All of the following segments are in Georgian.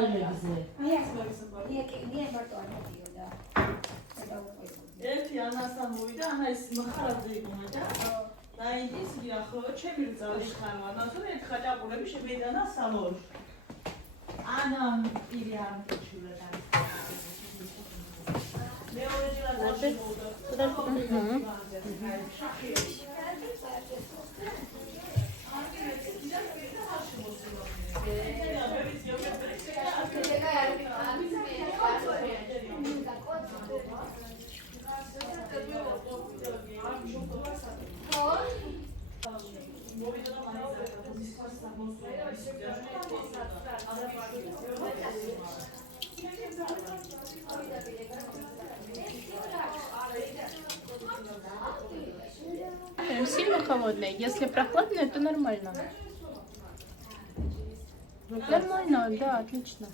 სალებზე. ერთი ანასთან მოვიდა, ანა ის მხარზე იმადა. დაიდის იახო, ჩემი რძალი ხარ, ანასთან ერთ ხაჭაპურები შემედანა სალონში. ანა პირი არ მკეჩულა და მეორე ჯერადაში მოვიდა. Сильно холодная. Если прохладная, то нормально. Нормально, да, отлично.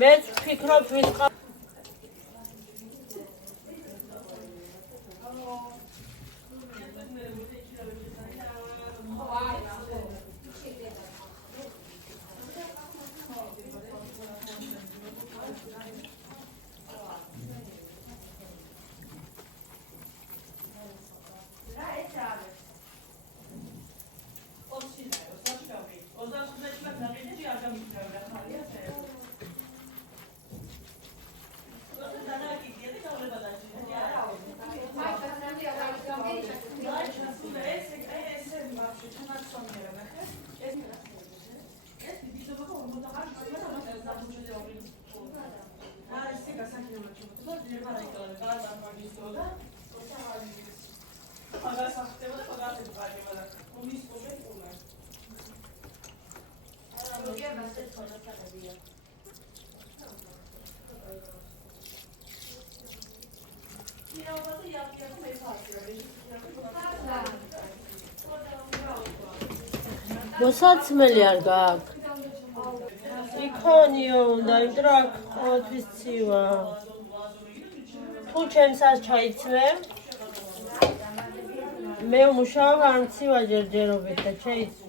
მეც ვფიქრობ ვისყავ მოსაცმელი არ გაქვს. იქონიო უნდა, იმიტომ რომ აქ ყოველთვის ცივა. თუ ჩემსაც ჩაიცმე, მე ვმუშაობ არ მცივა ჯერჯერობით და ჩაიცმე.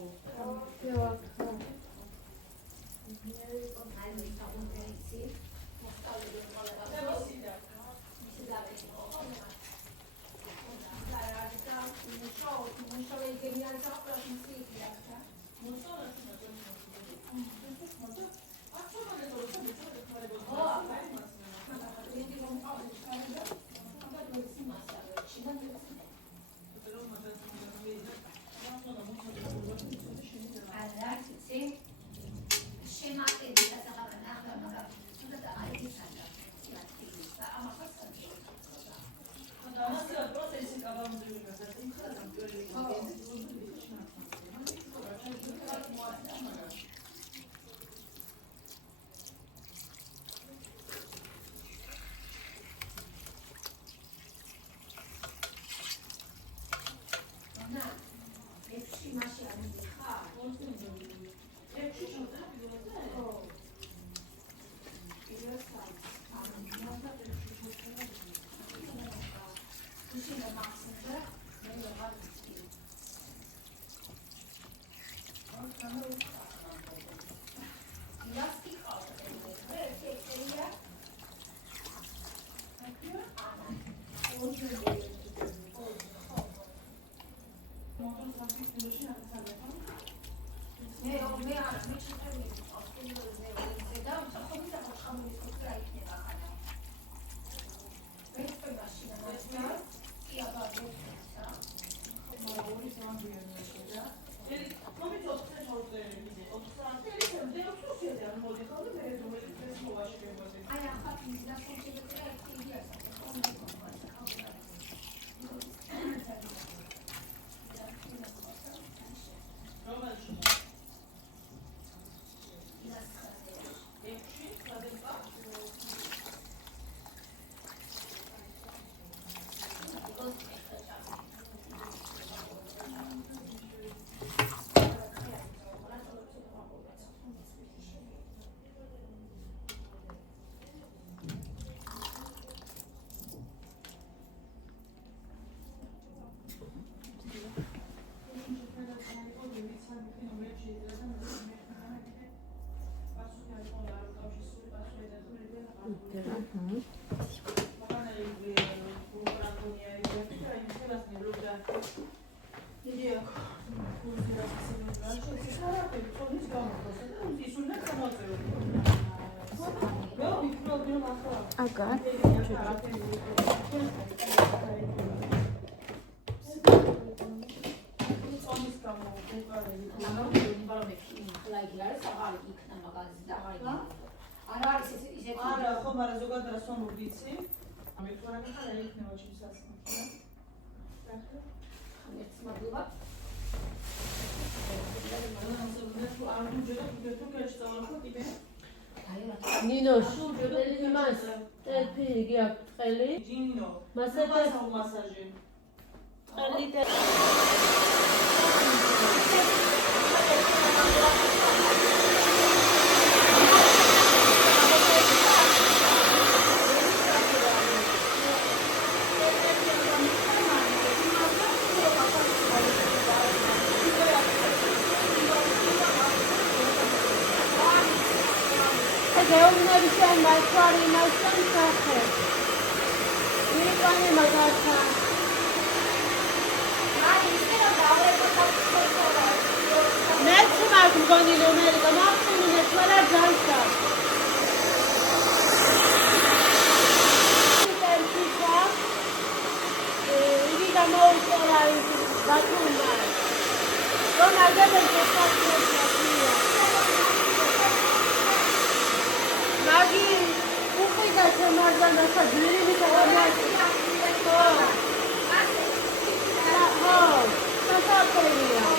Ага. არა, ხო, მაგრამ ზოგადად რა სვამ ვიცი. მე თუ რა გიხარ იქნება ჩემს ასმას. ნინოш, იმას ტელფი იგი აქვს ტყელი. ჯინინო. მასაჟი. ტყელი და გეუბნებიან მასვარი მასთან სახე. მიყანე მაგართა. მეც მაგ მგონი ნომერი და მახსოვს მეცვალა ძალსა. იგი გამოუწორა ის ბათუმმა. რომ აგებენ შესაძლებლია. მაგი უყიდა შემარჯანა საძირი მიტოვარი. ხო, სასაფერია.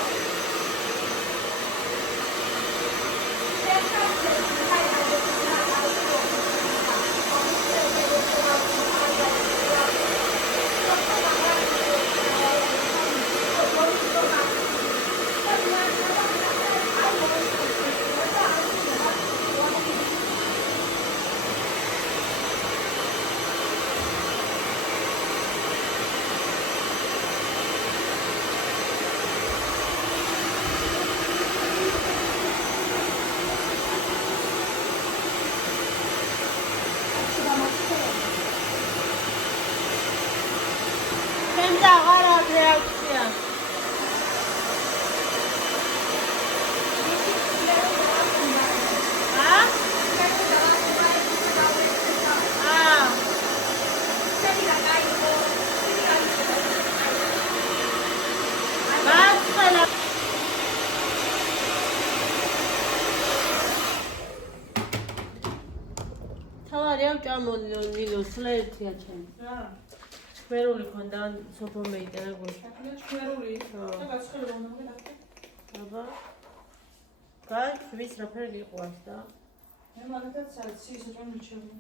რეაქცია. თავარი ამ ჭამონილო ნილოს ლერთია ჩემი. რა ჩვერული ქონდა სოფო მეიტენებული. ჩვერული. და გაცხელი რომ უნდა დაგე. აბა. გაიქვის რაფერი გიყვარს და. მე მაგათაც არის ის რომ მიჩვენე.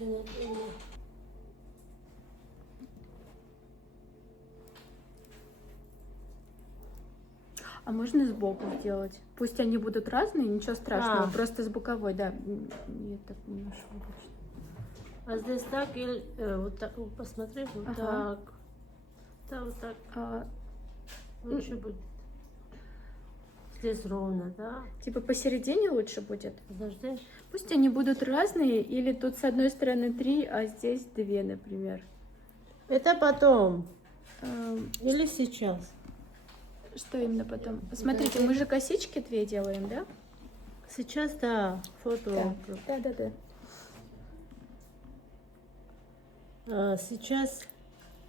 ჩენატია. А можно сбоку сделать? Пусть они будут разные, ничего страшного. А. Просто с боковой, да. Я так не нашла точно. А здесь так или вот так, посмотри, вот Ага. так. Да, вот так. Лучше будет. Здесь ровно, да? Типа посередине лучше будет? Подожди. Пусть они будут разные, или тут с одной стороны 3, а здесь 2, например. Это потом. Эм, Или сейчас. Что именно потом? Смотрите, мы же косички 2 делаем, да? Сейчас, да, фото. Да, да, да. Сейчас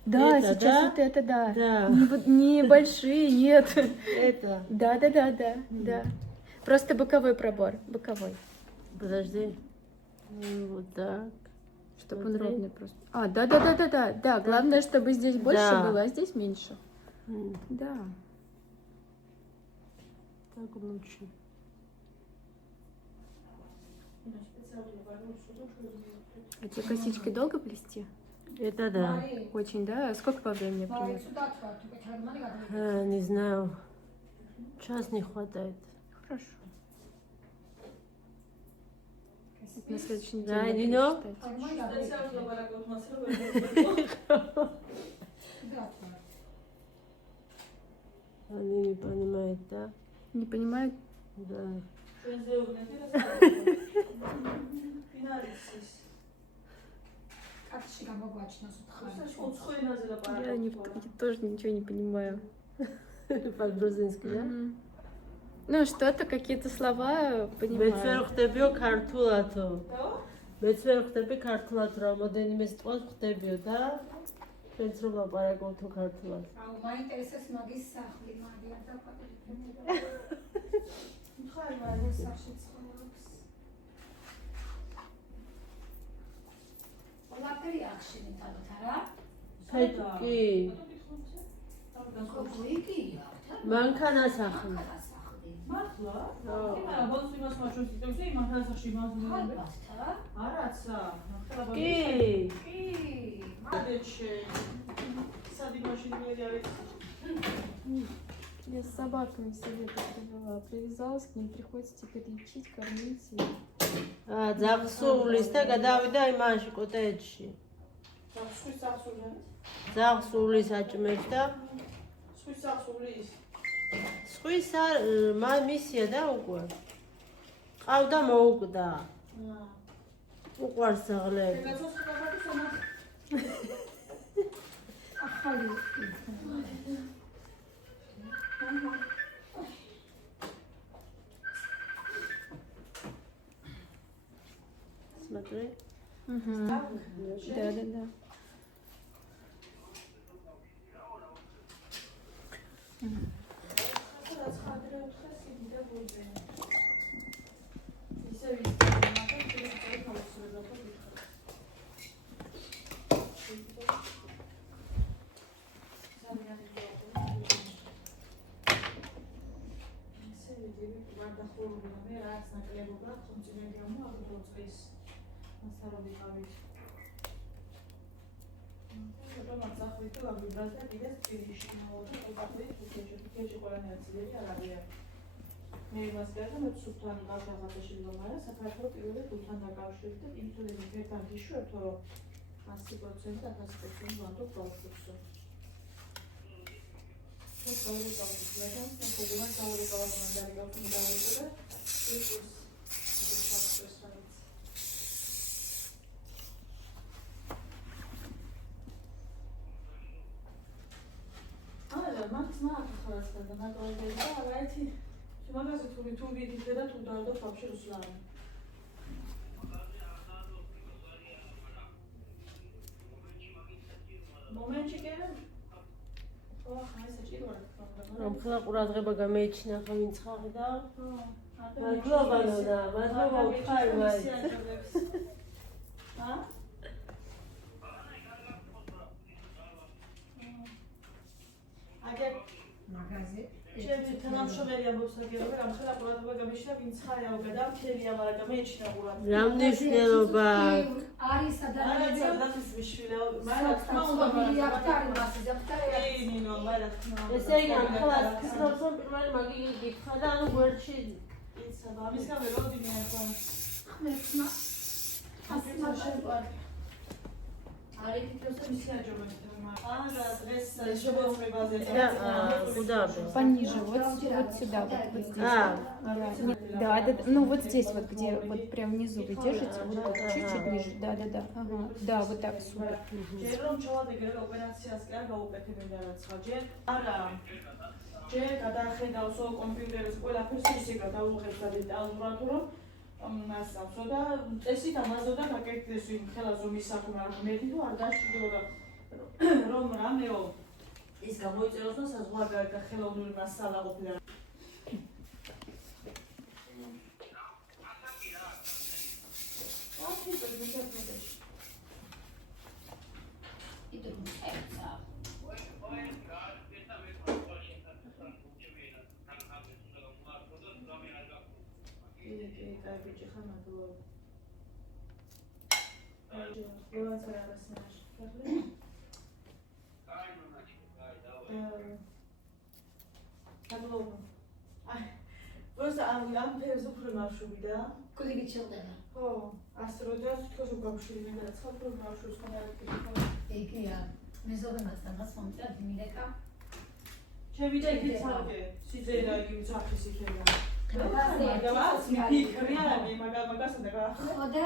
Да, это, сейчас да? вот это, да. Да. Не большие, нет. Это. Да, да, да, да, да. Просто боковой пробор, боковой. Подожди. Вот так. Чтобы он Смотри. ровный просто. А, да, да, да, да, да, да. Главное, чтобы здесь больше Да. было, а здесь меньше. М, Да. Так лучше. Эти косички долго плести? Это да. Очень, да? Сколько по времени примерно? Не знаю. Час не хватает. Хорошо. На следующей неделе. Да, надо Нино? пересчитать. Они не понимают, да? Не понимают? Да. Я тоже ничего не понимаю. По-грузински, да? Мгм. Ну, что-то, какие-то слова понимаю. მეც ვერ ხვდებიო ქართულათო. მეც ვერ ხვდები ქართულად, რამოდენიმე სიტყვას ხვდებიო და ჩვენც რომ ლაპარაკობთო ქართულად. მაინტერესებს მაგის სახლი, მაგია და ყველაფერი ახშენეთ ალბათ არა? ფეტკი, გოგოიგია. მანქანა სახლი. მართლა? იმანა ბოლოს იმას მაჩვენს იტევს და იმან ხალხში იმას ალბათა? არაცა. კი. კი. მადეჩე. სადიმაში მერი არის. Я с собаками советы провела. Привязалась к ним, приходится теперь лечить, кормить. ძაღსულის და გადავიდა იმაში კოტეჯში. სუის სახსული. ძაღსულის აჭმევს და სუის სახსულის. სხვის არ მისია და უკვე. ყავდა მოუკვდა. უყვარს ძაღლები. ეგაცოს ხდება სომა. ახალი Смотри. Угу. Да, да, да. მე იმას გადაგა მე სულთან კავშირში ვიმარა საქართველოს პირველი სულთან დაკავშირდა ინტელექტუალური ფერდანში შევთო რომ 100% და 100% ვანდო პროფესორ. ეს ყოველი კავშირი და ყოველდღე ყოველი კავშირი და მაქს ახალს და მაგალითად არავითი მაგაზე თუ ვიდიდე და თუ დავდო ფაფში რუსლანი მომენტში კიდე ხო ხაი საჭიროა რომ ხლა ყურადღება გამეიჩინა ხო ვინც ხაღი და მადლობა ნონა მადლობა უთხარ მაინც ა აგერ მაგაზე ჩემი თანამშრომელი ამბობს აგერობა, რომ ხელა ყურადღება გამიშლა, ვინც ხარიაუგა და მთელია, მაგრამ მეჩნა ყურადღება. რა მნიშვნელობა არის ადამიანი რაღაც მიშვილა, მაგრამ თქმა უნდა, ნინო, მაგრამ ესე იგი ამ ხელას ფიქრობს რომ პირველი მაგი გიქხა და ანუ გვერდში ისა ამისგან ვერ ვოდინე ახლა. ხმერცმა ასემა შეყვარ. არის თვითონ მისია ჯობები. არა, დღეს შეგოხმებაზე куда Пониже, вот сюда, вот здесь. Да, ну вот здесь вот, где вот прям внизу вы держите, вот тут чуть-чуть ниже, да, ага, да, вот так, супер. ჯერ რომ ჩავადეგრე ოპერაციას კი არ გაუკეთებინდა რაცა ჯერ არა ჯერ გადახედავსო კომპიუტერის ყველაფერს ისე გადავუღებ და დეტალურად რომ მასწავლო და წესით ამაზოდა გაკეთდეს ვინ ხელა ზომის საქმე არ მეტი თუ არ დაშიდოდა რომ რამეო ის გამოიწეროს და საზღვარგარეთ და ხელოვნური მასალა ყოფილა просто ამ ფერს უფრო მარშრუტია კულივი ჩელდება ხო ასე რომ და თქოს გამშვილი და ცხელ უფრო მარშრუტს ხომ ეგია მეზობენას რაღაც მომწევ დინეკა ჩემი და იგი ცალკე სიძე და იგი მცახის იქნება მაგას მიფიქრია მაგასა და გახდა ხო და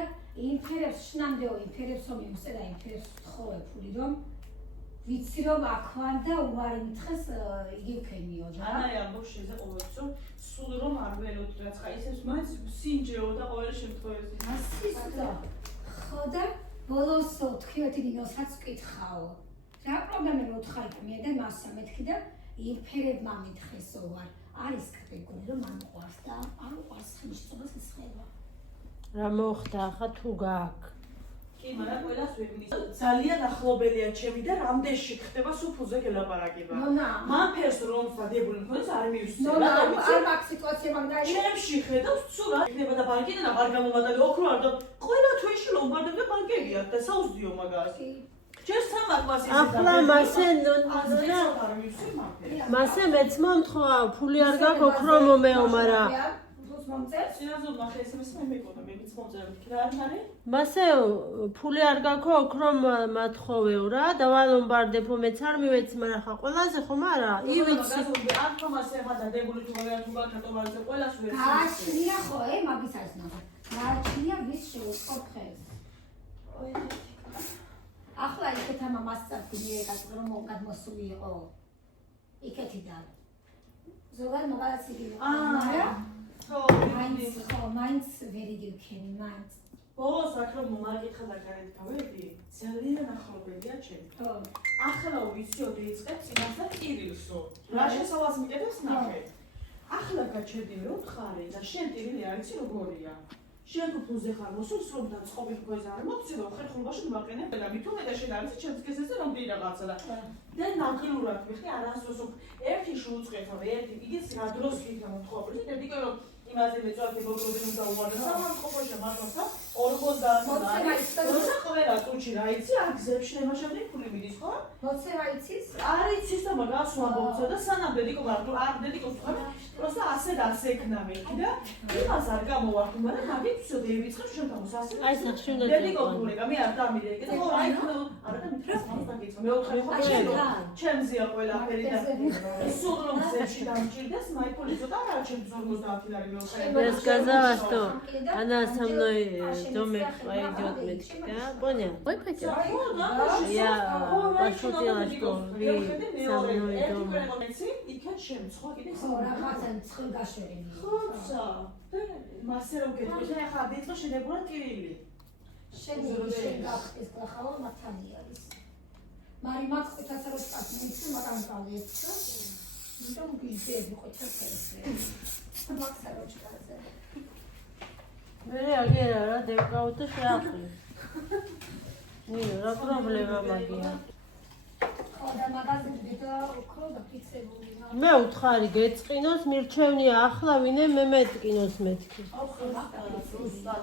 ინფერებს შნამდეო ინფერებს ომი უსედა ინფერებს ხოლე ფული რომ ვიცი რომ აქვან და უარი მითხეს იგი ვქენიო და ანაი ამბობს შეზე ყოველთვის რომ სულ რომ არ ველოთ რაცა ისევ მაინც სინჯეო და ყოველ შემთხვევაში მასისო ხო და ბოლოს 9 დინოსაც ვკითხაო რა პრობლემა მოთხარი მე და მასა მეთქი და ინფერებმა მითხესო ვარ არის კატეგორია რომ არ მოყვარს და არ უყვარს ხნიშნობას ისხება რა მოხდა ახლა თუ გაქვს კი მაგრამ ყველას ვეგნის ძალიან ახლობელია ჩემი და რამდენში ხდება სუფულზე გელაპარაკება მან ფერს რომ დადებული მქონდეს არ მიუსწრება არ მაქვს სიტუაცია მაგდარი ჩემში ხედავს სულ რა იქნება და ბანკიდან არ გამომატალი ოქრო არ და ყველა თვეში ლომბარდები ბანკებია და საუზდიო მაგას ჯერ სამაკმას ისე ახლა მასე მეც მომთხოვა ფული არ გაქვს ოქრო მომეო მაგრამ მომწევს სინაზო ნახე SMS მე მეკონა მე ვიც მომწევ რა არის მასე ფული არ გაქვს ოქრო მათხოვეო რა და ვალომბარდებო მეც არ მივეც მაგრამ ხა ყველაზე ხომ არა ივიცი არ თომასე ხა დადებული თუ რა თუ გაკეთობაზე ყველას ვერ გააჩნია ხო მაგის არის ნახე გააჩნია ვის შეუწყობს ახლა იქეთ ამ მასწავლი მიეკაც რომ გადმოსული იყო იქეთიდან ზოგადად მაგას იგივე მაგრამ მაინც ვერ იგივქენი მაინც ბოლოს აქ რომ მომარკითხა და გარეთ გავედი ძალიან ახლობელია ჩემთან ახლა ვიციოდი იწყებს იმას და ტირილსო რა შესავალს მიკეთებს ნახე ახლა გაჩერდი რომ ხარი და შენ ტირილი არიცი როგორია შენ ფუზე ხარ მოსულს რომ და წყობი გოიზ არ მოცი რომ ხერხულობაში მოვაყენებ და მithume და შენ არის ჩემს კესეზე რომ დიდი რაღაცა და ნაკილურად მიხდი არასდროს ერთი შუუწყეთა ერთი იგიც რა დროს გიქნა მოთხოვრის და დიკო რომ იმაზე მეწვავდი მოგრობენ და უვარდა სამყოფოში მარტო 40 და ყველა წუთში რა იცი არ გზებში ნემაშავდი ფული მიდის ხო მოცევა იცის არ იცის და მაგას ვამბობსა და სანამ დედიკო მარტო არ დედიკო თქვა просто ასე და ასე ექნა მე და იმას არ გამოვარდი მაგრამ მაგით ვსოდი ვიწყებ შენ თამოსასე აი სახში უნდა დედიკო გულეკა მე არ დამირეკე და ხო აი ხო არა და მიტრას მაგიტო მე ოთხი ხო ჩემზეა ყველაფერი და სულ რომ ზებში დამჭირდეს მაიკოლი ცოტა რა ჩემს 50 ლარი მე Я сказала, что она со мной домик пойдет мечта. Понял? Ой, пойдем. Я пошутила, что вы со мной дома. ხო რაღაცა ცხელ გაშვერილი ხოცა მასე რომ გეტყვი და ახლა დიწყო შედებულა ტირილი შენ გახდეს გახავა მათანი არის მარი მაქვს 500 კაცი მიცი მაგრამ გავიეც ნუ გიძები ხო ჩასერზე მე აგერა რა დევკავთ შეახლე. ნი რა პრობლემა მაგია. ხო და მაგაზინზე და უფრო დაფიქსებული. მე უთხარი გეწყინოს, მირჩევნია ახლა ვინე მე მეტკინოს მეთქი.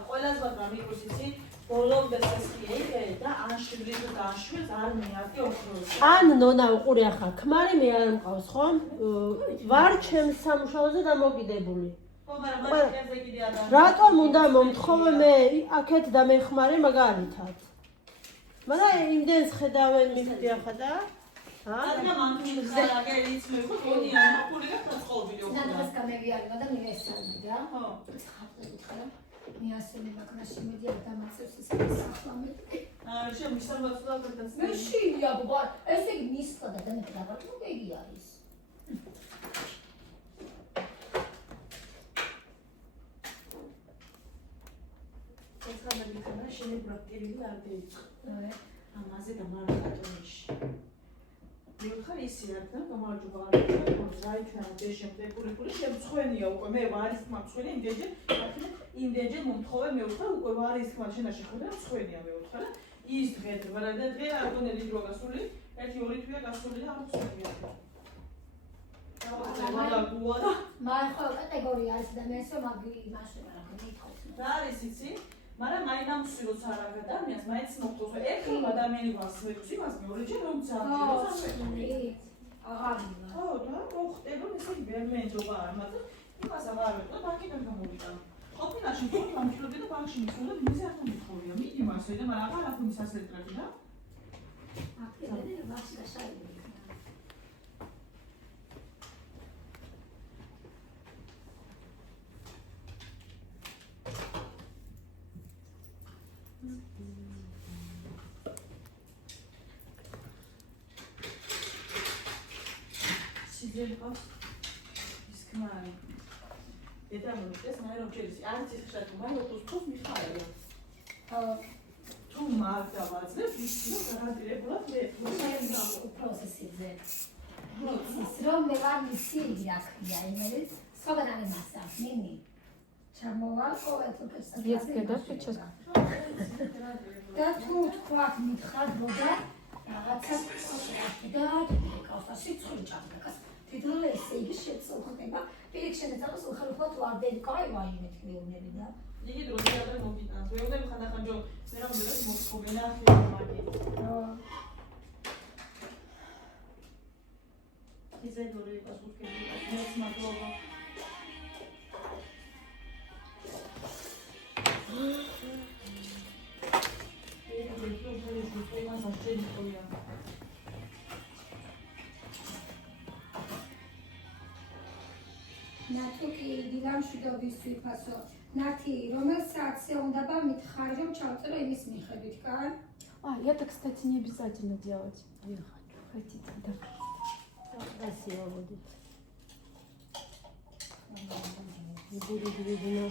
ყველაზე მაგრამ იყოს იცი, ბოლომდე სესიე და ან შვილის და ან შვილს არ მეარტი ოქროს. ან ნონა უყური ახლა ქმარი მე არ მყავს ხო? ვარ ჩემს სამუშაოზე დამოკიდებული. რატომ უნდა მომთხოვე მე აქეთ და მე ხმარი მაგალითად? მაგრამ იმდენს ხედავენ მithდი ახლა და? ადგა მანქანაზე აგერიც მე ხო გონია მოკული და წყობილი ოქრო. და გამევიარება და მიესალმი და. ხო. ხაფხა მე ასელი მაგნაში მედია დამაცევს ის სახლამე. შემისალმაც და ვერდაც. მე შია ბაბა, ესე იგი მისხლა და მე დავარ თუ იგი არის. ეცადები ხება შემიბრატირილი არ დაიწყო. ამაზე დამარხატონიში. მიხარ ისი არ და გამარჯობა არ რაიჩა შეშემდეგული შემწხვენია უკვე მე ვარის თმა მწხვენი იმდენჯერ მომთხოვე მე ვთქვა უკვე ვარის თმა შენაში ხოდა მწხვენია მე ვთქვა და ის დღე დღე არ გონელი დრო გასული 1-2 თვეა გასული და არ მწხვენია. მაგრამ ხო კატეგორია არის და მე ესო მაგი მაშინ რა გითხოს. რა არის იცი? მაგრამ მაინამსი როცა არ ადამიანს მაინც მოხდოს ერთი ადამიანი ვასმევს იმას მეორეჯერ რომ ძაჭიროს აღარია. ხო და მოხდება ესე ვერ მენდობა არამატ იმას აღარ ვეტყვა ბანკიდან გამოვიდა. ყოფილაში თუ გამჩნდება და ბანკში მისულებ იმაზე არ მომთხოვია. მიდი მასე და მაგრამ აღარ აქვს ასეტრები და აკეთებენ ვაში და შაიბი. სიძელყავს ის ქმარი. დედა მომიწეს მე რომ ჯერის არც ის ხშატი მე ოქროს მიხარია. ხო თუ მაგდა ვაძლებ ისინი გარანტირებულად მე პროცესზე. ის რომ მე ვარ მისილი აქია იმეlis სოგანარი მასა მინი. ჩამოვალ ყოველთვის Детская, да, прическа? და თუ თქვათ მითხარბოდა რაღაცა და კავსა სიცხული ჭამდა. თვითონ ესე იგი შეწუხდება. პირიქ შენეცავს უხალხოთ ვარდები კაი ვაიმეთ მეუბნები და იგი დროზე ადრე მოგიტანს. მეუბნები ხანდახანჯო მე რომ დედას მოხობენა მაგი. ისე დორი პასუხები მე მადლობა. ნათუკი დილამში და ვისვიფასო. ნათი, რომელ საათზე უნდა მითხარი რომ ჩავწერო იმის მიხედვით, კან? Это, кстати, не обязательно делать. Хотите, да. Красиво будет. Будет видно.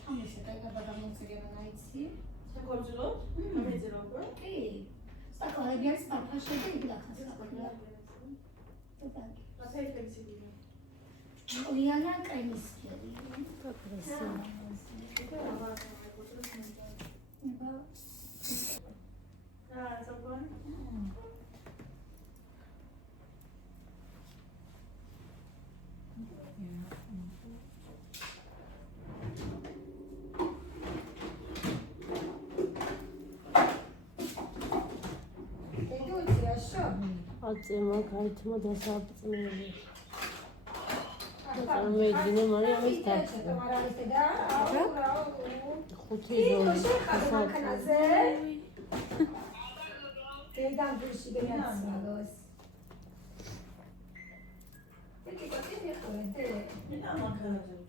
თამაში და გამოცდილება ნაიცი. საკორძილოთ? გამეძირო უკვე? კი. საკორძილები არის საფაშე და იგი დახასიათებია. Perfetto. Oriana Kremsky. აწემა გაითმა დასაბწმელი. მეძინე მარიამ ის დაწყდა. ხუთი ზოლი. დედამ გულში განაცვალოს.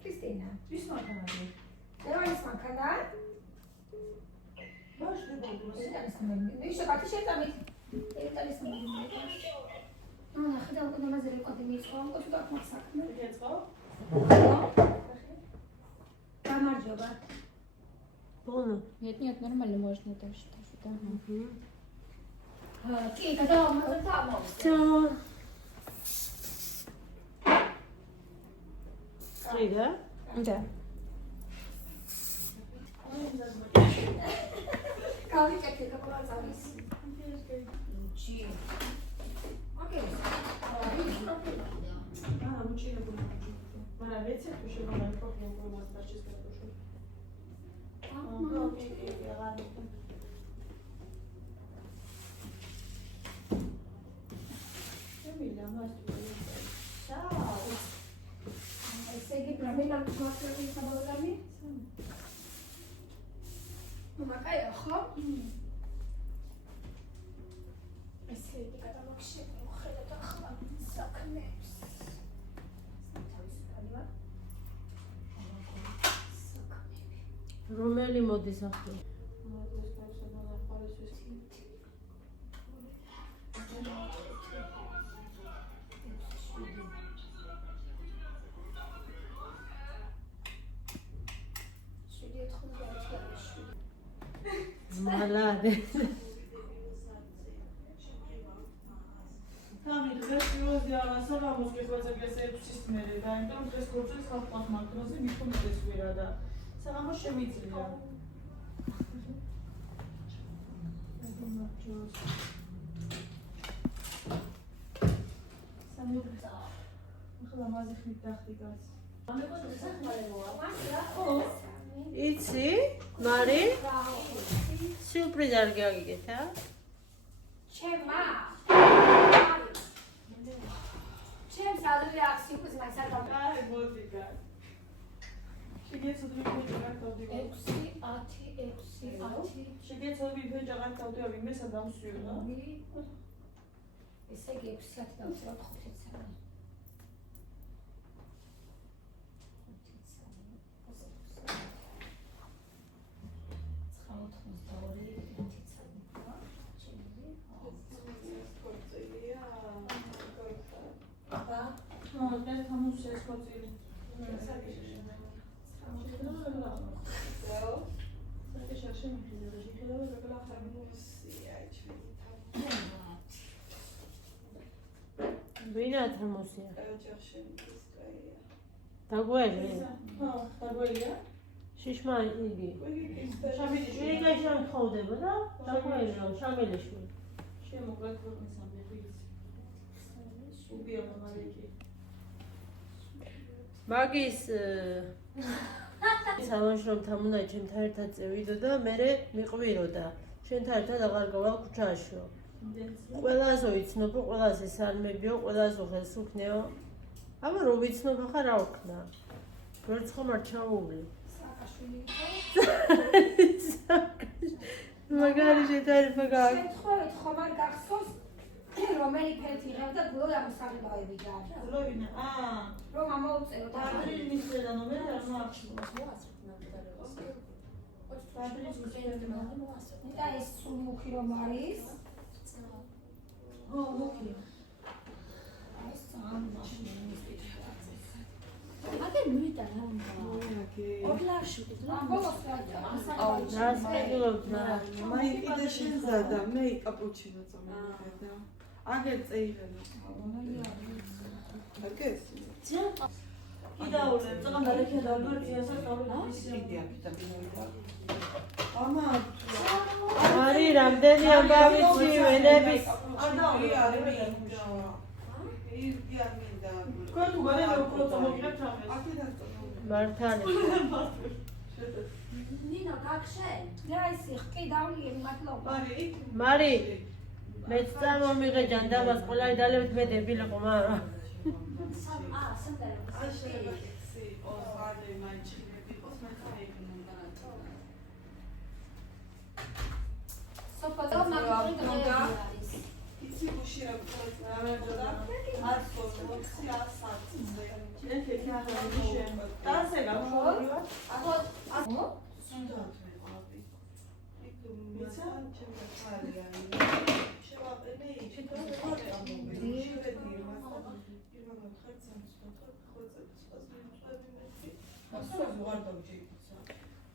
Cristina. Ვის მანქანაზე? Evanis mankana. ბავშვი ბოლოს. Ნიშა კაცი შეტამით. ელიტალის მომენტი. ხედავ უკვე მასზე რეკორდი მიწყო, უკვე თუ აქვს საქმე. გეწყო? გამარჯობა. Bon Ладно. Нет, нормально можно даже. Да. კი, გადავამატოთ ამას. Всё. Три, да? Да. გავიკეთე და ყველა წამის. ჩი. ოკეი. არა, მუჭირებული. მაგრამ რეცეპტი შეიძლება პრობლემას დაჭის გადაშო. ესე იგი პრობლემა მოახერხე საბოლოო. მაკაია ხო? ესე იგი გადამოგშენე ხედავთ ახლა საქმეს. რომელი მოდის ახლა? Молодец. Tami, დღეს პირველ დიაგნოზს გამოსკეთებაზე გასეცის მერე და იმიტომ დღეს գործის ხალხს მაქროზე მithomდეს ვირა და საღამო შემიძლია. სამიუხა. ახლა მაზე ხმით დახტი გას. იცი? მარი? სიურპრიზი არ გაგიგეთ, ა? ჩემმა ჩემს ადრე აქვს სიუპრიზი მაინც არ გავიგე. აი, მოდი გას. შეგეცოდები ფეჭაღად დავდივარ. 6 შეგეცოდები ფეჭაღად დავდივარ, ვინმე სადამსვიო და. ესე იგი 6 საათი დავწეროთ 5 საათი. დღეს თამაშს ხოწილი. ვინა თამოსია? დაგველი? ხო, დაგველია. შიშმა იგი. შამილიშვილი. იგი შემთხოვდება და დაგველი შამილიშვილი. შემოგვეც ქვეყნის ამბები. უბია მომალიკი. მაგის სამაშრომთან უნდა ჩემთან ერთად წევიდო და მე მიყვირო და შენთან ერთად აღარ გავალ ქუჩაშიო. ყველას ვიცნობო, ყველას ესალმებიო, ყველას ხელს უქნეო. აბა რო ვიცნობ ახლა რა ვქნა? ვერც ხომ არ ჩაუვლი. მაგარი შეთარიფა გაქვს. შემთხვევით ხომ არ გახსოვს რომელი ფერით იღებდა გულო ამოსაღებავებიდან. გლოვინა. რომ ამოუწეროთ ბადრის მისვლა ნომერი არ მოახსნა. და ეს სულ მუქი რომ არის. ხო, მუქი. ეს ამ მაშინის აგერ მივიდა რა უნდა. ოპლაში ბოლოს რა სპეცულობთ რა? მაი კიდე შეზადა მე კაპუჩინო წამოვიდა. აგერ წეიღენა. აგეს. კიდაულე, წაღან დალექია დავდორცია სასწავლებლად. იდეა ფიტაბინოიდა. ამა მარი რამდენი ამბავი ვენების არ დაული არის მე. იგი არ მინდა. თქვენ თუ გარემე უფრო წამოგილებთ რამეს. აქედან მართალი. ნინო გახშე რა ისი ხკი დავლიე მადლობა. მარი მეც წარმომიღე ჯანდაბას ყველა იდალებით მე დებილი ყო მარა. აშენებსი ოსარდე მაიჩილები ოსმეთები სოფადო მაგდრიგა არის. იცი გუშირა პროცესა არ სოციალ ასაცზე ერთ-ერთი აღნიშნული დასე გაქვს. აბა სუნდათვე აბი იქ მეცან ჩემს ხარიანი შევაყენე იქით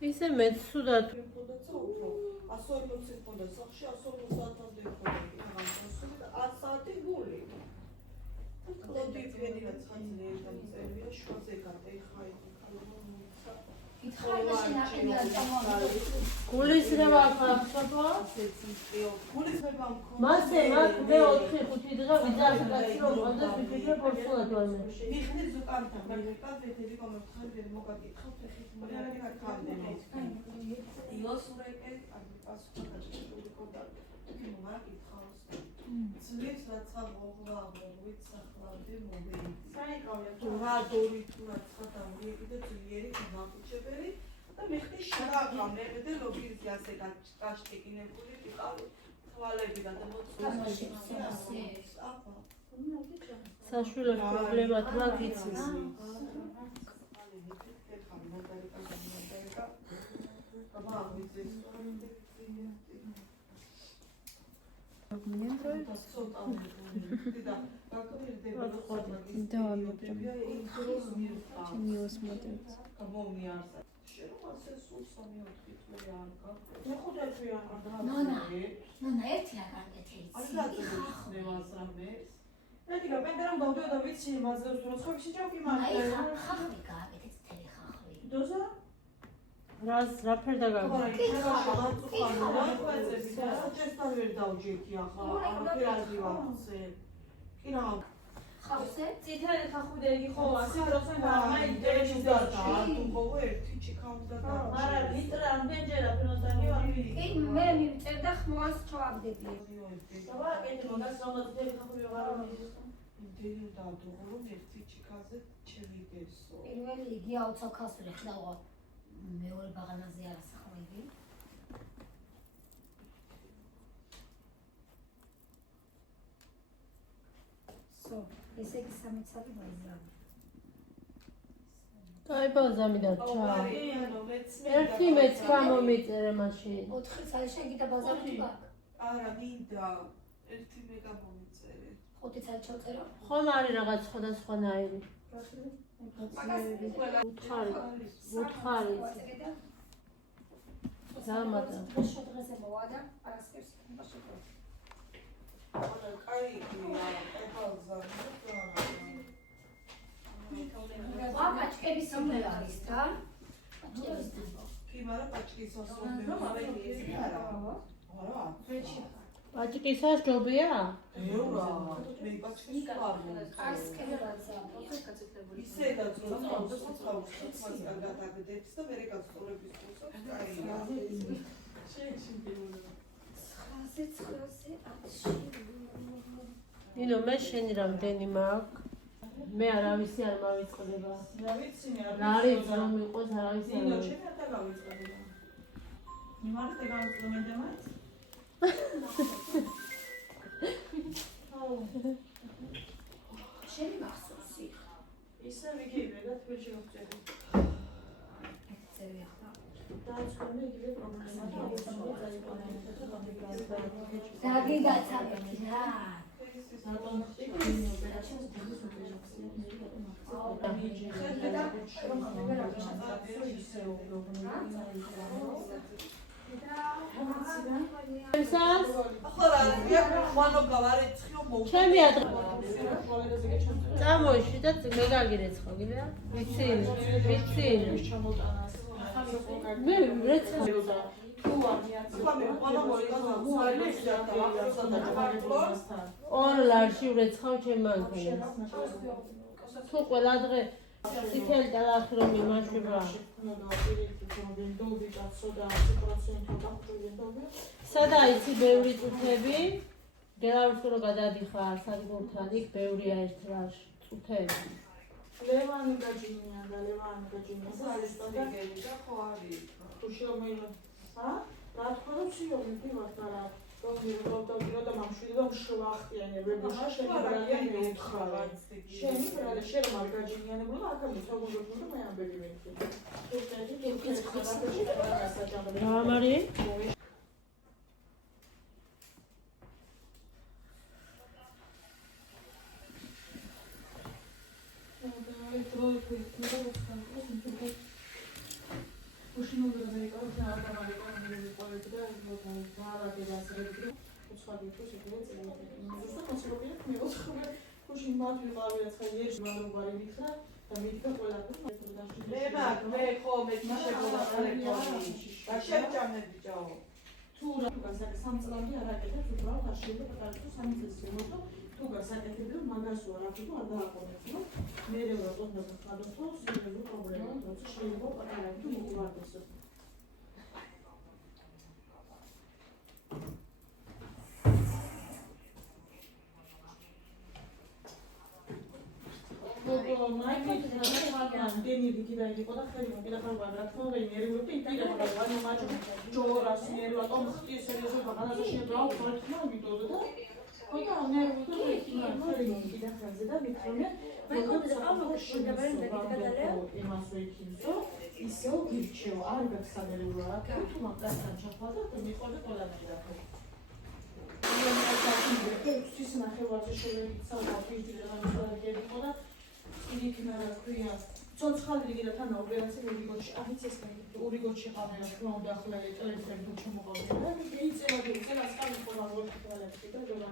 ისე მეც სუდათ რაღაცა უფრო 140 ხონდა სახში 140 საათამდე ხონდა რაღაცა და 10 საათი გული კლოდი ფენილა ცხადია დამწერია შუაზე გადაიხაი გულის რევა ხაფშობა მასე მაგ მე 4-5 დღე ვიძახი რომ ყავდა ვიფიქრე პორცულად ვამე მიხნე ზუკანთა მაგალითად ვეთები კომერციული მოგაკითხავ ფეხით მოიარაღი გაქამდე იოსურეკე პასუხი კონდა თუ მაგითხავს ძლებს რაცა მოღლა ვიცახლავდი მომეი საიკავია თურადორი თურაცხა დამიეკი და ძლიერი გამაყუჩებელი და მიხდი შრაღა მერე ლობიზე ასე გაშტიკინებული ვიყავი თვალები და საშვილო პრობლემა თვა გიცის Мне нравится. Да, мне прям очень мило смотрится. ნონა ერთი რა გაკეთე ნეტიკა პენდერამ დავდიოდა ვიცი მაძლევს თუ როცხებში ჯავკი აი მარტო ხახვი გააკეთე წითელი ხახვი დოზა რა ფერდა გაქვს ხავზე წითელი ხახვი და იგი ხო ასე პროცენტ ამაი დეში არა ლიტრა რამდენჯერა ფინოსანი ვარ კი მე მივწერდა ხმოვანს ჩავაგდები დაბა კეთილ მაგას რომ წითელი ხახვი ვეღარ პირველი იგი აუცავ ქასური ხდავა მეორე ბაღანაზე არა სახვიგი სო ესე იგი სამიცალი ვაიზრავი კაი ბაზამი დარჩა ერთი მეც გამომიწერე მაშინ 4 წელი შეგიდა ბაზარი თუ გაქვს არა მინდა ერთი მე გამომიწერე 5 წელი ჩავწერო ხომ არის რაღაც სხვადასხვანაირი უთხარი ზამადა შოდღეზე მოვა და არასკევს იქნება შეგო კაი ებალზა პაჭკების სიმღერა არის და პაჭკების კი მაგრამ პაჭკის ასომები არა პაჭკისას ჯობია ეურა მე პაჭკის ვარ კარსკერაცა ისე და ძროხავს ხალხს გადაგდებს და მე გასწავლების კურსებს კაია ნინო მე შენი რამდენი მაქვს მე არავისი არ მავიწყდება რა ვიცი მე რა არის რომ იყოს არავისი არ ნინო ჩემი არ დაგავიწყდება იმართ დაგავიწყდა მე დამაც შენი მახსოვს იქ ისე ვიგებე და თბილისში გავწევი წერია ხა დააწყობე იგივე პრობლემა დაგიგაცა ერთი რა სატონ ესას ახლა რა მანო გავარეცხიო მოვ ჩემი ადრე წამოში და მე გაგირეცხო გიდა ვიცი მე რეცხო ორ ლარში ვრეცხავ ჩემ მანქანას თუ ყველა დღე წითელი ტალახი რომ იმაშვება სადა იცი ბევრი წუთები გელავსო რომ გადადიხარ სადგურთან იქ ბევრია ერთ რაში წუთები ლევანი გაჯინია და ლევანი გაჯინია სალისტოგები და ხო არის თუ შემოილა ა რა თქმა უნდა სიომი ვარ და რა რომ და მამშვიდე და მშვახტიანი რებუშა შეგიძლია მეუთხარა შენი ბრალე შენ მაგ გაჯინიანებულ და აქამდე საგუნდო და მე ამბები მეთქი რა ამარი Уши много разрекал, знала, там, ყავი ცხელი ერთ მანუარი მითხრა და მითხრა ყველაფერი მე მაგ მე ხო მე შეგვიდა ტელეფონი და შეჭამები ჯაო თუ რა თუ გასაკეთე სამწლავი არ აკეთებს უბრალოდ არ შეიძლება პატარებო სამწლის ზემოთ თუ გასაკეთებია მაგას არ აქვს არ დააყენებო მე რა თქმა უნდა ხადოთო სერიოზული პრობლემა თორე შეიძლება პატარებო მოგვარდეს დენი ვიკიდა იყო და ხელი მოკიდა ხალხმა რა თქმა უნდა ინერვიულობდი იქიდან რა ვარ მაჭო ჯორას ნერვა ტომ ხტი სერიოზულ ბაღანაზე შებრალ ხორთმა ვიდოდა და ხოდა ნერვიულობდი იქიდან ხელი მოკიდა ხალხზე და მithome როგორც ავტოგაბარენდა იმას ვიქინო ისო გირჩევა არ გასაგებია თუ მაგასთან ჩახვალა და მიყოლე ყველაფერი რა ხო ის ნახევარზე შეიძლება პირდაპირ გამოსვლა იყო და იქნა რა ქვია ცოცხალი რიგი და თან ოპერაცია ურიგოში აფიცეს ურიგოში ყავდა რა თქმა უნდა ახლა ელექტროენერგია ჩამოყავდა და მეიწევა და ასკალი ხოლმე ვორთქალებს და რა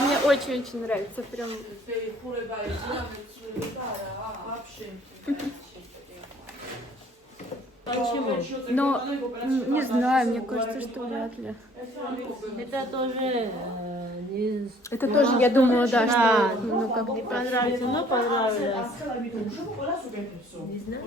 Мне очень-очень нравится. Прям. Но не знаю, мне кажется, что вряд ли. Это тоже не... Это тоже, я думала, да, что ну как не понравится, но понравилось. Не знаю.